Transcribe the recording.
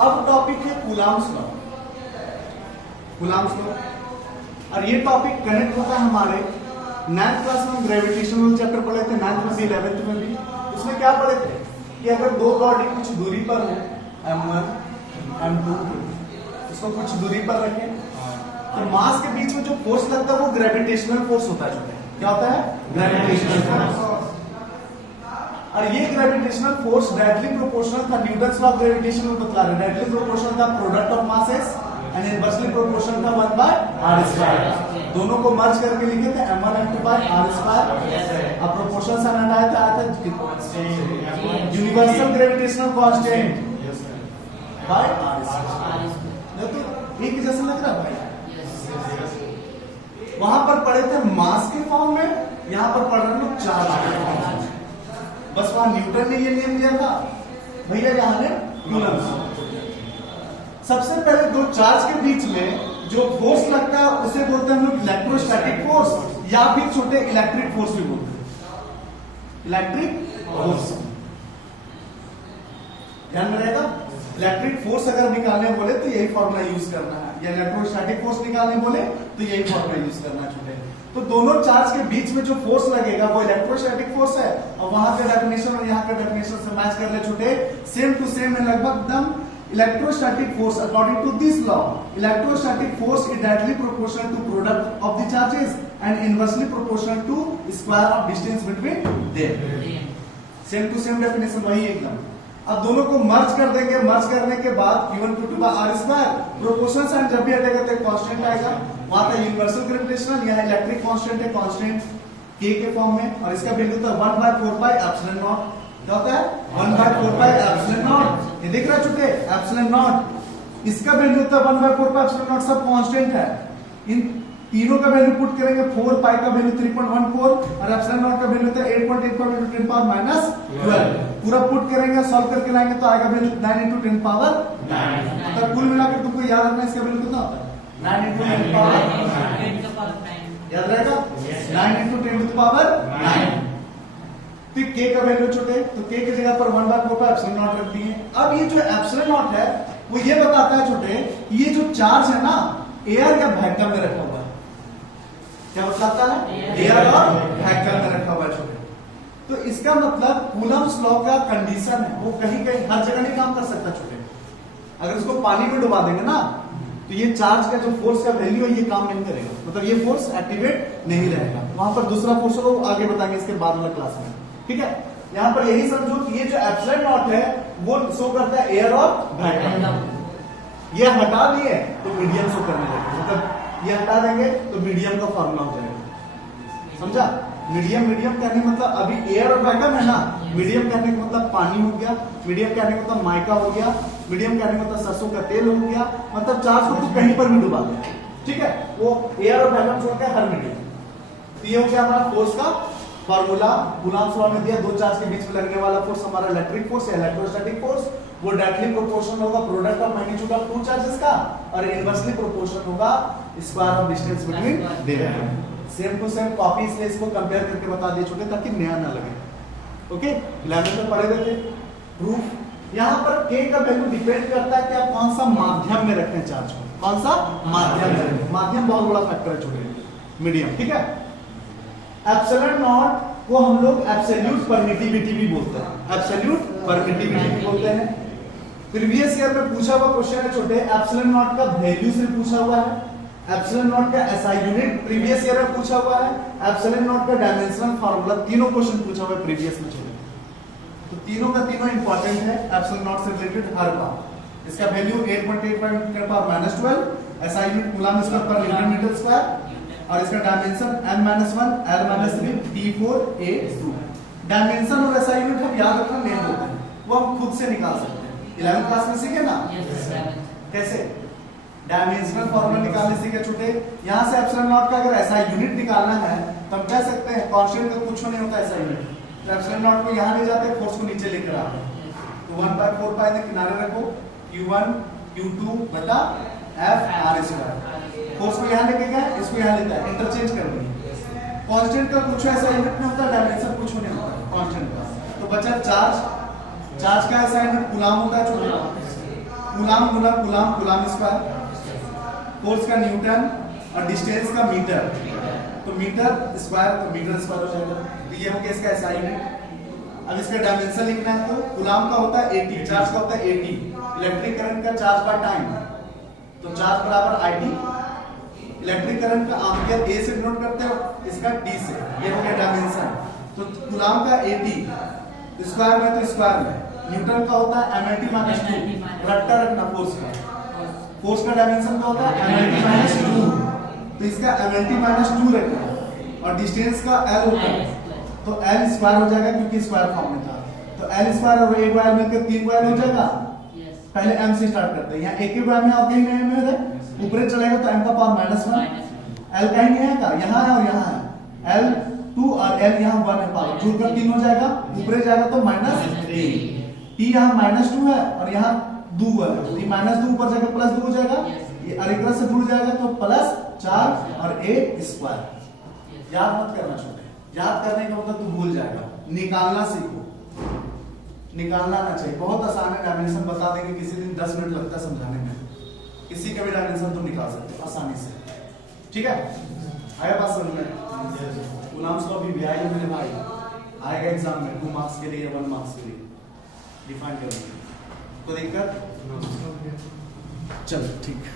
अब टॉपिक है coulombs law. Coulombs law, और ये टॉपिक कनेक्ट होता है हमारे 9th क्लास में। हम ग्रेविटेशनल चैप्टर पढ़े थे 9th में भी 11th में भी। उसमें क्या पढ़े थे कि अगर दो बॉडी कुछ दूरी पर हो, m1 m2, इसको कुछ दूरी पर रखें तो मास के बीच में जो फोर्स लगता है वो ग्रेविटेशनल फोर्स होता है। क्या होता है? Gravitational force. और ये ग्रेविटेशनल फोर्स डायरेक्टली प्रोपोर्शनल था, न्यूटन्स लॉ ऑफ ग्रेविटेशन में बतला रहे, डायरेक्टली प्रोपोर्शनल था product of masses and inversely proportional था 1/r²। दोनों को मर्ज करके लिखे थे m1 m2/r²। अब प्रोपोर्शनल से हटाया था universal gravitational constant bye r²। तो एक जैसा लग रहा है भाई। वहां पर पढ़े थे मास के फॉर्म में, यहां पर पढ़ रहे लोग चार्ज के फॉर्म में। बस वहां न्यूटन ने ये नियम दिया था, भैया यहाँ ने कूलम्ब। सबसे पहले दो चार्ज के बीच में जो फोर्स लगता है उसे बोलते हैं हम लोग इलेक्ट्रोस्टैटिक फोर्स, या फिर छोटे इलेक्ट्रिक फोर्स भी बोलते हैं। इलेक्ट्रिक फोर्स ध्यान में रहेगा। इलेक्ट्रिक फोर्स अगर निकालने बोले तो यही फॉर्मूला यूज करना है, या इलेक्ट्रोस्टैटिक फोर्स निकालने बोले तो यही फॉर्मूला यूज करना है छोटे। तो दोनों चार्ज के बीच में जो फोर्स लगेगा वो इलेक्ट्रोस्टैटिक फोर्स है, और वहां के डेफिनेशन और यहाँ के डेफिनेशन से मैच कर ले छोटे, सेम टू सेम है लगभग एकदम। Electrostatic force according to this law, electrostatic force is directly proportional to product of the charges and inversely proportional to square of distance between them. Same to same definition वही एकदम। अब दोनों को मर्ज कर देंगे, मर्ज करने के बाद q1 q2 r²। Proportional sign जब भी हटेगा तो एक कांस्टेंट आएगा, वहां था यूनिवर्सल ग्रेविटेशनल, यहाँ इलेक्ट्रिक कांस्टेंट है, कांस्टेंट k के फॉर्म में, और इसका वैल्यू था 1/4πε0। क्या होता है? 1/4πε0। ये दिख रहा है चुके ε0, इसका वैल्यू था 1/4πε0, सब कांस्टेंट है। इन तीनों का वैल्यू पुट करेंगे, 4π का वैल्यू 3.14 और एप्सिलॉन का वैल्यू था 8.85 × 10⁻12। पूरा पुट करेंगे, सॉल्व करके लाएंगे तो आएगा वैल्यू 9 × 10⁻9। तो कुल मिलाकर तुमको याद रखना इसका वैल्यू कितना होता है? 9 × 10⁻9 याद रहेगा। 9 × 10⁻9। तो k का वैल्यू छोटे, तो k की जगह पर 1/4πε0 रख दिए। अब ये जो एप्सिलॉन है वो ये बताता है छोटे, ये जो चार्ज है ना एयर या वैक्यूम में रखा हुआ है। क्या बताता है? एयर और वैक्यूम में रखा हुआ है छोटे। तो इसका मतलब कूलम्ब्स लॉ का कंडीशन है वो कहीं कहीं हर जगह नहीं काम कर सकता छोटे। अगर इसको पानी में डुबा देंगे ना तो ये चार्ज का जो फोर्स का वैल्यू है ये काम नहीं करेगा, मतलब ये फोर्स एक्टिवेट नहीं रहेगा। वहां पर दूसरा फोर्स को आगे बताएंगे इसके बाद वाला क्लास में, ठीक है। यहाँ पर यही समझो कि ये जो एप्सिलॉन है वो शो करता है एयर और वैक्यूम। ये हटा दिए तो मीडियम शो करने लगेगा, मतलब ये हटा देंगे तो मीडियम का फॉर्मूला हो जाएगा। समझा? मीडियम मीडियम कहने मतलब अभी एयर और वैक्यूम है ना, मीडियम कहने का मतलब पानी हो गया, मीडियम कहने का मतलब माइका हो गया, मीडियम कहने का मतलब सरसों का तेल हो गया, मतलब चार्ज को तो कहीं पर भी डुबा दे, ठीक है। वो एयर और वैक्यूम छोड़ के हर मीडियम। तो ये हो गया हमारा फोर्स का फॉर्मूला। कूलम्ब्स लॉ में दिया दो चार्ज के बीच में लगने वाला फोर्स हमारा इलेक्ट्रिक फोर्स है, इलेक्ट्रोस्टैटिक फोर्स, वो डायरेक्टली प्रोपोर्शनल होगा product of magnitude of two charges का, और इनवर्सली प्रोपोर्शनल होगा square of distance between them. Same to same copy, इसलिए इसको कंपेयर करके बता दिए छोटे ताकि नया ना लगे। ओके, 11th में पढ़े थे प्रूफ। यहाँ पर k का वैल्यू डिपेंड करता है कि आप कौन सा माध्यम में रखते हैं चार्ज को, कौन सा माध्यम में। माध्यम बहुत बड़ा फैक्टर है छोटे, मीडियम, ठीक है। एप्सिलॉन नॉट को हम लोग एब्सोल्यूट परमिटिविटी भी बोलते हैं, एब्सोल्यूट परमिटिविटी भी बोलते हैं। प्रीवियस ईयर में पूछा हुआ क्वेश्चन है छोटे, एप्सिलॉन नॉट का वैल्यू से पूछा हुआ है, एप्सिलॉन नॉट का एसआई यूनिट प्रीवियस ईयर में पूछा हुआ है, एप्सिलॉन नॉट का डायमेंशनल फार्मूला, तीनों क्वेश्चन पूछा हुआ है प्रीवियस में छोटे। तो तीनों का तीनों इंपॉर्टेंट है एप्सिलॉन नॉट से रिलेटेड हर बात। इसका value 8.85 × 10⁻12, SI unit coulomb square पर न्यूटन मीटर स्क्वायर, और इसका dimension n-1 l-3 t4a2। Dimension और एसआई यूनिट हम याद रखना नहीं होता है, वो हम खुद से निकाल सकते हैं। 11th क्लास में सीखे ना कैसे डायमेंशनल फॉर्मूला निकालने सीखे छोटे। यहाँ से एप्सिलॉन नॉट का अगर एसआई यूनिट निकालना है तो हम कह सकते हैं कांस्टेंट का कुछ नहीं होता एसआई यूनिट, तो एप्सिलॉन नॉट को यहाँ ले जाते, फोर्स को नीचे लेकर आते, तो 1/4π किनारे रखो, q1 q2 बटा f/r²। फोर्स को यहाँ लेके गया, इसको यहाँ लेता है, इंटरचेंज कर दिए। कांस्टेंट का कुछ ऐसा यूनिट नहीं होता, डायमेंशन कुछ नहीं होता कांस्टेंट का। तो बचा चार्ज, चार्ज का ऐसा यूनिट कूलाम होता है छोटे, कूलाम गुना कूलाम, कूलाम स्क्वायर, फोर्स का न्यूटन और डिस्टेंस का मीटर, तो मीटर स्क्वायर तो मीटर स्क्वायर हो जाएगा। तो ये हो गया इसका ऐसा यूनिट। अब इसका डायमेंशन लिखना है तो कूलाम का होता है 80, चार्ज का होता है 80, इलेक्ट्रिक करंट का चार्ज बाय टाइम, तो चार्ज बराबर IT, इलेक्ट्रिक करंट का एम्पियर A से डिनोट करते हो, इसका D से, ये हो गया डायमेंशन। तो कूलाम का 80 स्क्वायर में तो स्क्वायर में, न्यूटन का होता है mLT माइनस 2, रट्टा रखना फोर्स का, फोर्स का डायमेंशन का होता है mLT माइनस 2, तो इसका mLT माइनस 2 रखना, और डिस्टेंस का L होता है, तो L स्क्वायर हो जाएगा क्योंकि स्क्वायर फॉर्म में था, तो L स्क्वायर और एक वायर मिलकर 3 वायर हो जाएगा। पहले M से स्टार्ट करते हैं, यहाँ एक ही वायर में और कहीं नहीं में है, ऊपर चलेगा तो M का पावर -1, L कहीं नहीं है, यहाँ है और यहाँ है, L 2 और L यहाँ 1 है पावर, जुड़कर 3 हो जाएगा, ऊपर जाएगा तो -3, T यहाँ -2 है और यहाँ 2 है, तो ये -2 ऊपर जाकर +2 हो जाएगा, ये और एक तरह से जुड़ जाएगा तो +4 और 8 स्क्वायर। याद मत करना छोटे, याद करने का मतलब तू भूल जाएगा, निकालना सीखो, निकालना ना चाहिए, बहुत आसान है, डायमेंशन बता देंगे किसी दिन 10 मिनट लगता है समझाने में, किसी का भी डायमेंशन तुम निकाल सकते हो आसानी से, ठीक है। आया बात समझ में? कूलाम्स लॉ भी आएगा मेरे भाई, आएगा एग्जाम में 2 मार्क्स के लिए या 1 मार्क्स के लिए, डिफाइन करेंगे, कोई दिक्कत? चलो ठीक है।